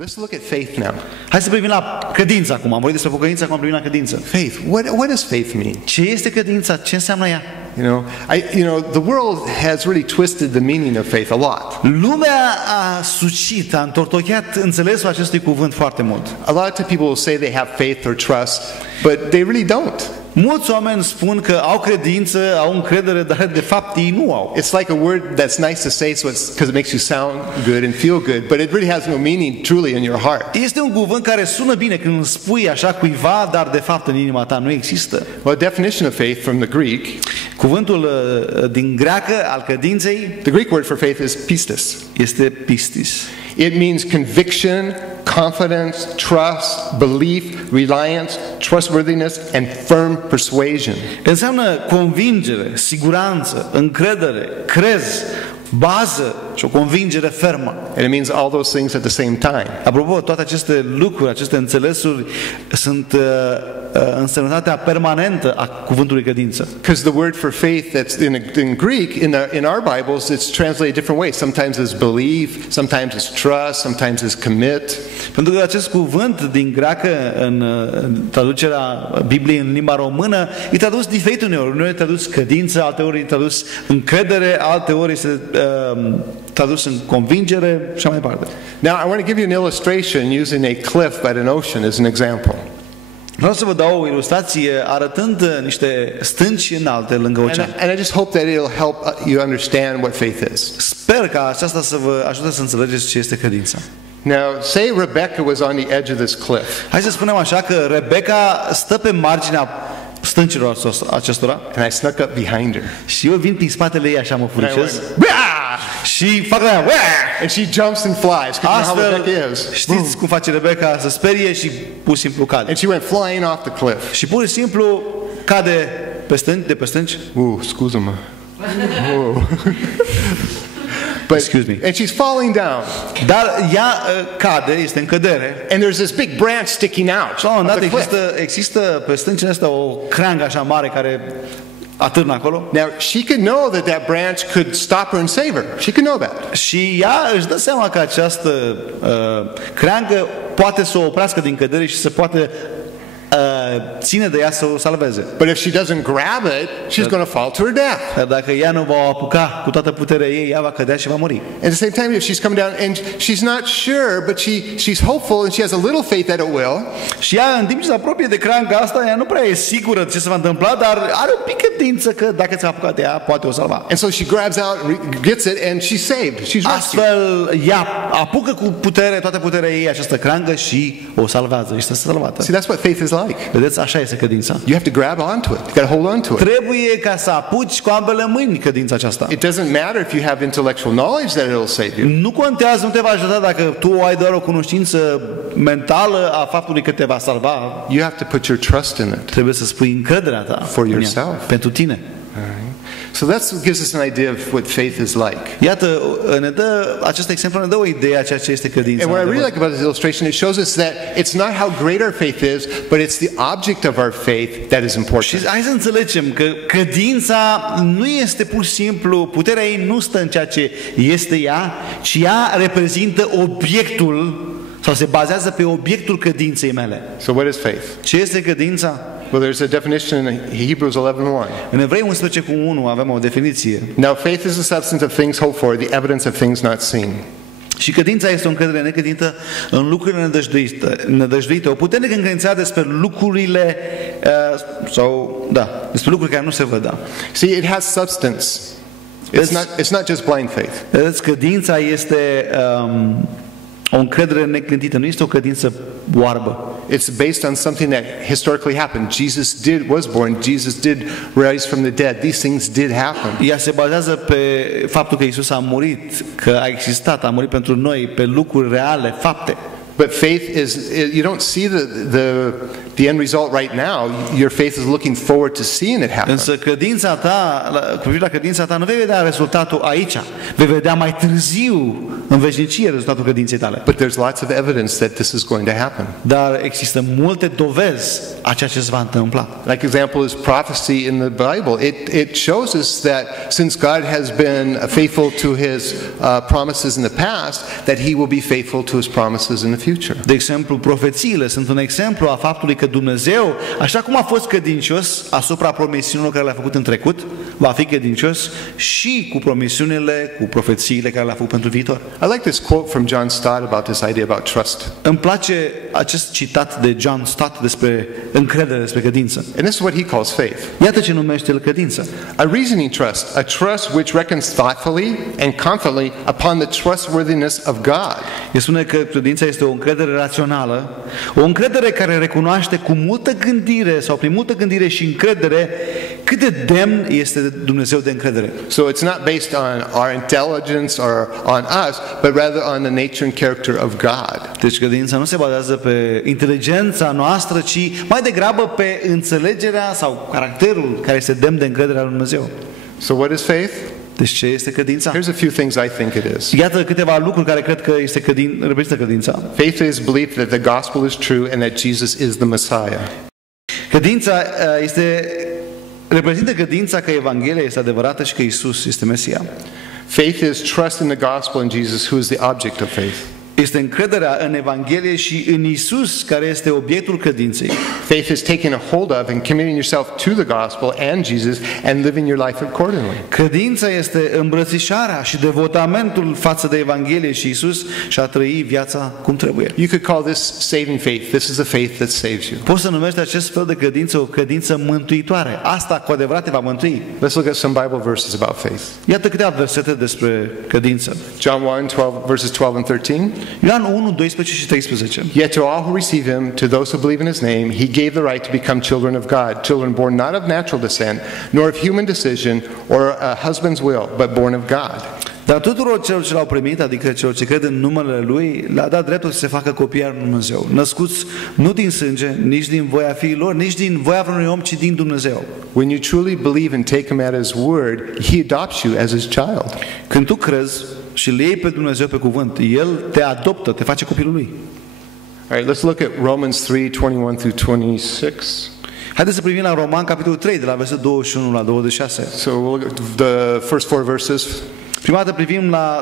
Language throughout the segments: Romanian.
Let's look at faith now. Hai să privim la credință acum. Am vorbit despre pocăință, acum privim la credință. Faith. What does faith mean? Ce este credința? Ce înseamnă ea? The world has really twisted the meaning of faith a lot. Lumea a sucit, a întortocheat înțelesul acestui cuvânt foarte mult. A lot of people will say they have faith or trust, but they really don't. Mulți oameni spun că au credință, au încredere, dar de fapt ei nu au. It's like a word that's nice to say because it makes you sound good and feel good, but it really has no meaning truly in your heart. Este un cuvânt care sună bine când îl spui așa cuiva, dar de fapt în inima ta nu există. Well, a definition of faith from the Greek. Cuvântul din greacă al credinței, the Greek word for faith is pistis. Este pistis. It means conviction, confidence, trust, belief, reliance, trustworthiness, and firm persuasion. Înseamnă convingere, siguranță, încredere, crez, bază și o convingere fermă. And it means all those things at the same time. Apropo, toate aceste lucruri, aceste înțelesuri sunt însemnătatea permanentă a cuvântului credință. Because the word for faith that's in Greek in our Bibles, it's translated different ways. Sometimes it's belief, sometimes it's trust, sometimes it's commit. Pentru că acest cuvânt din greacă în traducerea Bibliei în limba română e tradus diferit uneori. Uneori e tradus credință, alteori e tradus încredere, alteori este tradus în convingere și așa mai departe. Now I want to give you an illustration using a cliff by an ocean as an example. Vreau să vă dau o ilustrație arătând niște stânci înalte lângă ocean. And I just hope that it'll help you understand what faith is. Sper ca aceasta să vă ajute să înțelegeți ce este credința. Now, say Rebecca was on the edge of this cliff. Hai să spunem așa că Rebecca stă pe marginea stâncilor acestora. And I snuck up behind her. Și eu vin prin spatele ei așa mă furicez. Și fac aia. And she jumps and flies. Astfel, știți cum face Rebecca, se sperie și pur și simplu cade. And she went flying off the cliff. Și pur și simplu cade de pe stânci. Scuză-mă. But, excuse me. And she's falling down. Dar ea cade, este în cădere. And there's this big branch sticking out. Există pe stâncile astea o creangă așa mare care atârnă acolo. Now she could know that branch could stop her and save her. She could know that. Și ea își dă seama că această creangă poate să o oprească din cădere și să poate ține de ea să o salveze. But if she doesn't grab it, she's going to fall to her death. Dar dacă ea nu va apuca cu toată puterea ei, ea va cădea și va muri. At the same time, if she's coming down and she's not sure, but she's hopeful and she has a little faith that it will. Și ea, în timp ce se apropie de creanga asta, ea nu prea e sigură ce se va întâmpla, dar are un pic credință că dacă ți-a apucat de ea, poate o salva. And so she grabs out, gets it, and she's saved. She's rescued. Astfel, ea apucă cu putere, toată puterea ei această creangă și o salvează. Este salvată. See, that's what faith is like. Vedeți, așa este credința. You have to grab onto it. You got to hold on to it. Trebuie ca să apuci cu ambele mâini credința aceasta. It doesn't matter if you have intellectual knowledge that it'll save you. Nu contează, nu te va ajuta dacă tu ai doar o cunoștință mentală a faptului că te va salva. You have to put your trust in it. Trebuie să spui încrederea ta for yourself. Pentru tine. So that gives us an idea of what faith is like. Iată, acest exemplu ne dă o idee a ceea ce este credința. And what I really like about this illustration, it shows us that it's not how great our faith is, but it's the object of our faith that is important. Și hai să înțelegem că credința nu este pur și simplu, puterea ei nu stă în ceea ce este ea, ci ea reprezintă obiectul sau se bazează pe obiectul credinței mele. So what is faith? Ce este credința? Well, there's a definition in Hebrews 11:1. În Evrei 11:1 avem o definiție. Now faith is the substance of things hoped for, the evidence of things not seen. Și credința este o încredere necredintă în lucrurile nădăjduite, o puternică încredințare despre lucrurile despre lucruri care nu se văd. See, it has substance. It's not just blind faith. Vedeți, credința este o încredere neclintită, nu este o credință oarbă. It's based on something that historically happened. Jesus was born. Jesus did rise from the dead. These things did happen. Ea se bazează pe faptul că Isus a murit, că a existat, a murit pentru noi, pe lucruri reale, fapte. But faith is, you don't see the The end result right now, your faith is looking forward to seeing it happen. Însă credința ta, cu privire la credința ta, nu vei vedea rezultatul aici. Vei vedea mai târziu, în veșnicie, rezultatul credinței tale. But there's lots of evidence that this is going to happen. Dar există multe dovezi a ceea ce se va întâmpla. Like example is prophecy in the Bible. It shows us that since God has been faithful to His promises in the past, that He will be faithful to His promises in the future. De exemplu, profețiile sunt un exemplu a faptului că Dumnezeu, așa cum a fost credincios asupra promisiunilor care le-a făcut în trecut, va fi credincios și cu promisiunile, cu profețiile care le-a făcut pentru viitor. I like this quote from John Stott about this idea about trust. Îmi place acest citat de John Stott despre încredere, despre credință. And this is what he calls faith. Iată ce numește el credință. A reasoning trust, a trust which reckons thoughtfully and confidently upon the trustworthiness of God. El spune că credința este o încredere rațională, o încredere care recunoaște cu multă gândire sau prin multă gândire și încredere cât de demn este Dumnezeu de încredere. So it's not based on our intelligence or on us, but rather on the nature and character of God. Deci credința nu se bazează pe inteligența noastră, ci mai degrabă pe înțelegerea sau caracterul care este demn de încredere al lui Dumnezeu. So what is faith? Deci ce este credința? Here's a few things I think it is. Iată câteva lucruri care cred că reprezintă credința. Faith is belief that the gospel is true and that Jesus is the Messiah. Credința reprezintă credința că Evanghelia este adevărată și că Isus este Mesia. Faith is trust in the gospel and Jesus, who is the object of faith. Este încrederea în Evanghelie și în Isus, care este obiectul credinței. Faith is taking a hold of and committing yourself to the gospel and Jesus and living your life accordingly. Credința este îmbrățișarea și devotamentul față de Evanghelie și Isus și a trăi viața cum trebuie. You could call this saving faith. This is the faith that saves you. Poți să numești acest fel de credință o credință mântuitoare. Asta cu adevărat te va mântui. Let's look at some Bible verses about faith. Iată câteva versete despre credință. John 1, verses 12 and 13. Ioan 1, 12 și 13. Yet to all who receive him, to those who believe in his name, he gave the right to become children of God, children born not of natural descent, nor of human decision or a husband's will, but born of God. Dar tuturor celor ce l-au primit, adică celor ce cred în numele Lui, le-a dat dreptul să se facă copii al lui Dumnezeu, născuți nu din sânge, nici din voia fiilor, nici din voia vreunui om, ci din Dumnezeu. When you truly believe and take him at his word, he adopts you as his child. Când tu crezi și îl iei pe Dumnezeu pe cuvânt, El te adoptă, te face copilul Lui. All right, let's look at Romans 3, 21 through 26. Haideți să privim la Roman, capitolul 3, de la versetul 21 la 26. So we'll look at the first 4 verses. Prima dată privim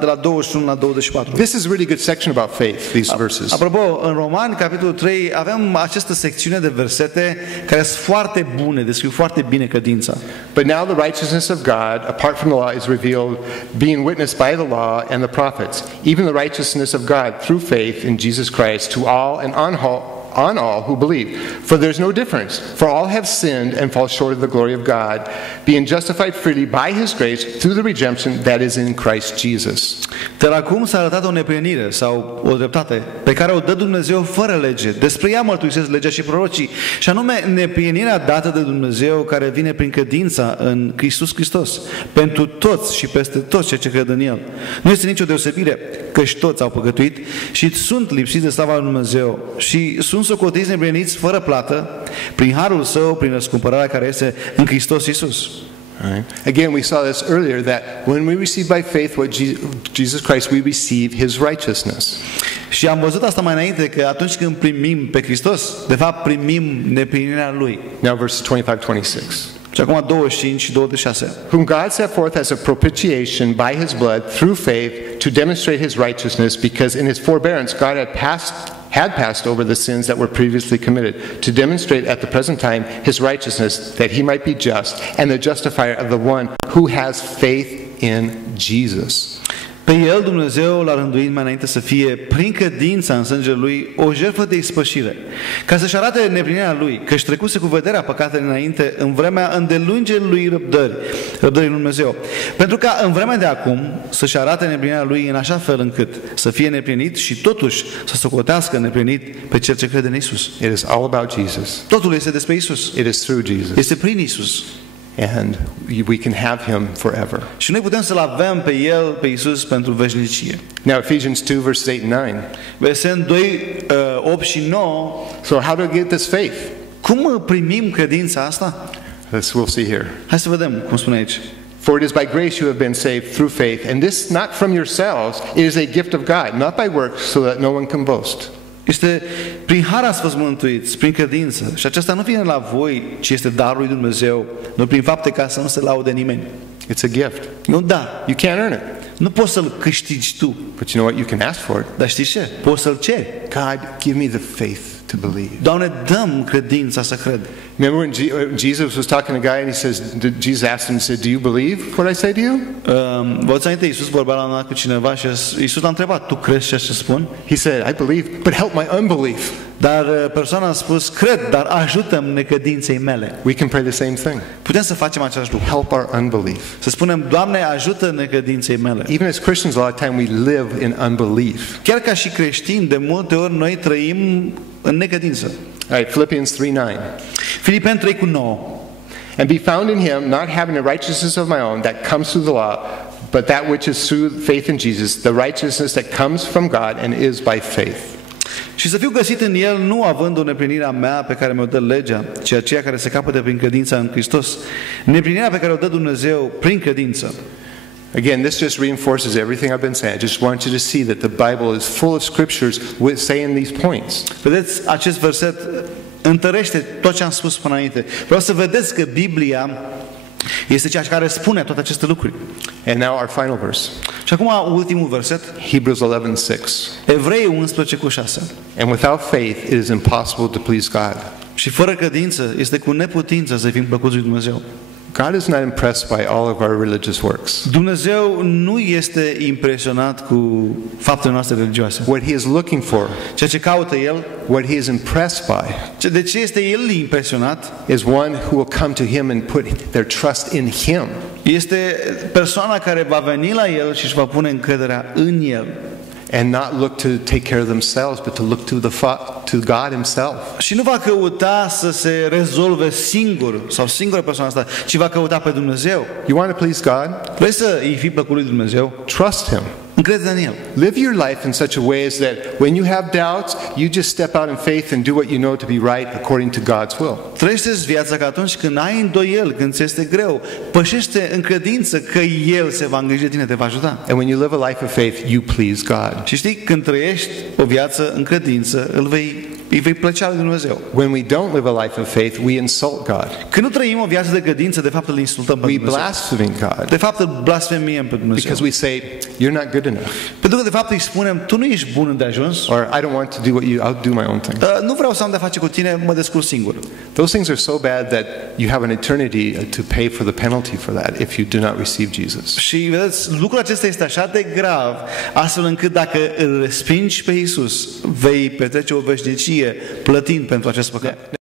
de la 21 la 24. This is a really good section about faith, these verses. Apropo, în Romani, capitolul 3, avem această secțiune de versete care sunt foarte bune, descriu foarte bine credința. But now the righteousness of God, apart from the law, is revealed, being witnessed by the law and the prophets, even the righteousness of God through faith in Jesus Christ to all and on all who believe. For there is no difference, for all have sinned and fall short of the glory of God, being justified freely by His grace through the redemption that is in Christ Jesus. Dar acum s-a arătat o neplinire sau o dreptate pe care o dă Dumnezeu fără lege. Despre ea mărturisesc legea și prorocii, și anume neplinirea dată de Dumnezeu care vine prin credința în Iisus Hristos, pentru toți și peste toți cei ce cred în El. Nu este nicio deosebire, căci toți au păcătuit și sunt lipsiți de slava lui Dumnezeu și sunt socotiți neprihăniți fără plată prin harul Său, prin răscumpărarea care este în Hristos Iisus. Right. Again, we saw this earlier, that when we receive by faith what Jesus Christ, we receive His righteousness. Și am văzut asta mai înainte, că atunci când primim pe Hristos, de fapt primim neplinirea Lui. Now verses 25-26. Și acum 25 și 26. Whom God set forth as a propitiation by His blood through faith to demonstrate His righteousness, because in His forbearance God had passed over the sins that were previously committed, to demonstrate at the present time His righteousness, that He might be just and the justifier of the one who has faith in Jesus. Pe El Dumnezeu l-a rânduit mai înainte să fie, prin credința în sângele Lui, o jertfă de ispășire, ca să-și arate neplinirea Lui, că-și trecuse cu vederea păcatele înainte în vremea îndelungelui răbdării lui Dumnezeu, pentru ca în vremea de acum să-și arate neplinirea Lui în așa fel încât să fie neplinit și totuși să socotească neplinit pe cel ce crede în Isus. It is all about Jesus. Totul este despre Isus. It is through Jesus. Este prin Isus. And we can have Him forever. Și noi putem să-L avem pe El, pe Isus, pentru veșnicie. Now Ephesians 2 verses 8 and 9. Verset 2, 8 și 9. So how do we get this faith? Cum primim credința asta? We'll see here. Hai să vedem cum spune aici. For it is by grace you have been saved through faith, and this not from yourselves, it is a gift of God, not by works, so that no one can boast. Este prin har ați fost mântuiți, prin credință. Și aceasta nu vine la voi, ci este darul lui Dumnezeu, nu prin fapte ca să nu se laude nimeni. It's a gift. Nu da. You can't earn it. Nu poți să-l câștigi tu. But you know what? You can ask for it. Dar știi ce? Poți să-l ceri. God, give me the faith to believe. Doamne, dă-mi credința să cred. Remember when Jesus was talking to a guy and he says, Jesus asked him, he said, do you believe what I say to you? Vă ați aminte, Iisus vorbea la un moment cu cineva și Iisus l-a întrebat, tu crezi ceea ce spun? He said, I believe, but help my unbelief. Dar persoana a spus, cred, dar ajută-mi necredinței mele. We can pray the same thing. Putem să facem același lucru. Help our unbelief. Să spunem, Doamne, ajută necredinței mele. Even as Christians, a lot of time we live in unbelief. Chiar ca și creștini, de multe ori noi trăim în necredință. All right, Philippians 3:9. Filipeni 3:9. And be found in him, not having a righteousness of my own that comes through the law, but that which is through faith in Jesus, the righteousness that comes from God and is by faith. Și să fiu găsit în el, nu având o neplinire a mea pe care mi-o dă legea, ci aceea care se capătă prin credința în Hristos, neplinirea pe care o dă Dumnezeu prin credință. Again, this just reinforces everything I've been saying. I just want you to see that the Bible is full of scriptures with saying these points. Vedeți, acest verset întărește tot ce am spus până înainte. Vreau să vedeți că Biblia este cea care spune toate aceste lucruri. And now our final verse. Și acum ultimul verset. Hebrews 11:6. Evrei 11:6. And without faith it is impossible to please God. Și fără credință este cu neputință să fim plăcuți lui Dumnezeu. God is not impressed by all of our religious works. Dumnezeu nu este impresionat cu faptele noastre religioase. What he is looking for, ceea ce caută el, what he is impressed by, de ce este el impresionat, is one who will come to him and put their trust in him. Este persoana care va veni la el și își va pune încrederea în el. And not look to take care of themselves, but to look to God himself. Și nu va căuta să se rezolve singur sau singura persoană asta, ci va căuta pe Dumnezeu. You want to please God? Vrei să îi fii plăcut lui Dumnezeu? Trust him. Încrede în el. Live your life in such a way as that when you have doubts, you just step out in faith and do what you know to be right according to God's will. Trăiește-ți viața că atunci când ai îndoieli, când ți este greu, pășește în credință că el se va îngriji de tine, te va ajuta. And when you live a life of faith, you please God. Și știi, când trăiești o viață în credință, îi vei plăcea lui Dumnezeu. When we don't live a life of faith, we insult God. Când nu trăim o viață de credință, de fapt îl insultăm pe We Dumnezeu. blaspheme God. De fapt îl blasfemiem pe Dumnezeu. Because we say, you're not good enough. Pentru că de fapt îi spunem, tu nu ești bun îndeajuns. Or I don't want to do what you, I'll do my own thing. Nu vreau să am de-a face cu tine, mă descurc singur. Those things are so bad that you have an eternity to pay for the penalty for that if you do not receive Jesus. Și vedeți, lucrul acesta este așa de grav, astfel încât dacă îl respingi pe Iisus, vei petrece o veșnicie plătind pentru acest păcat.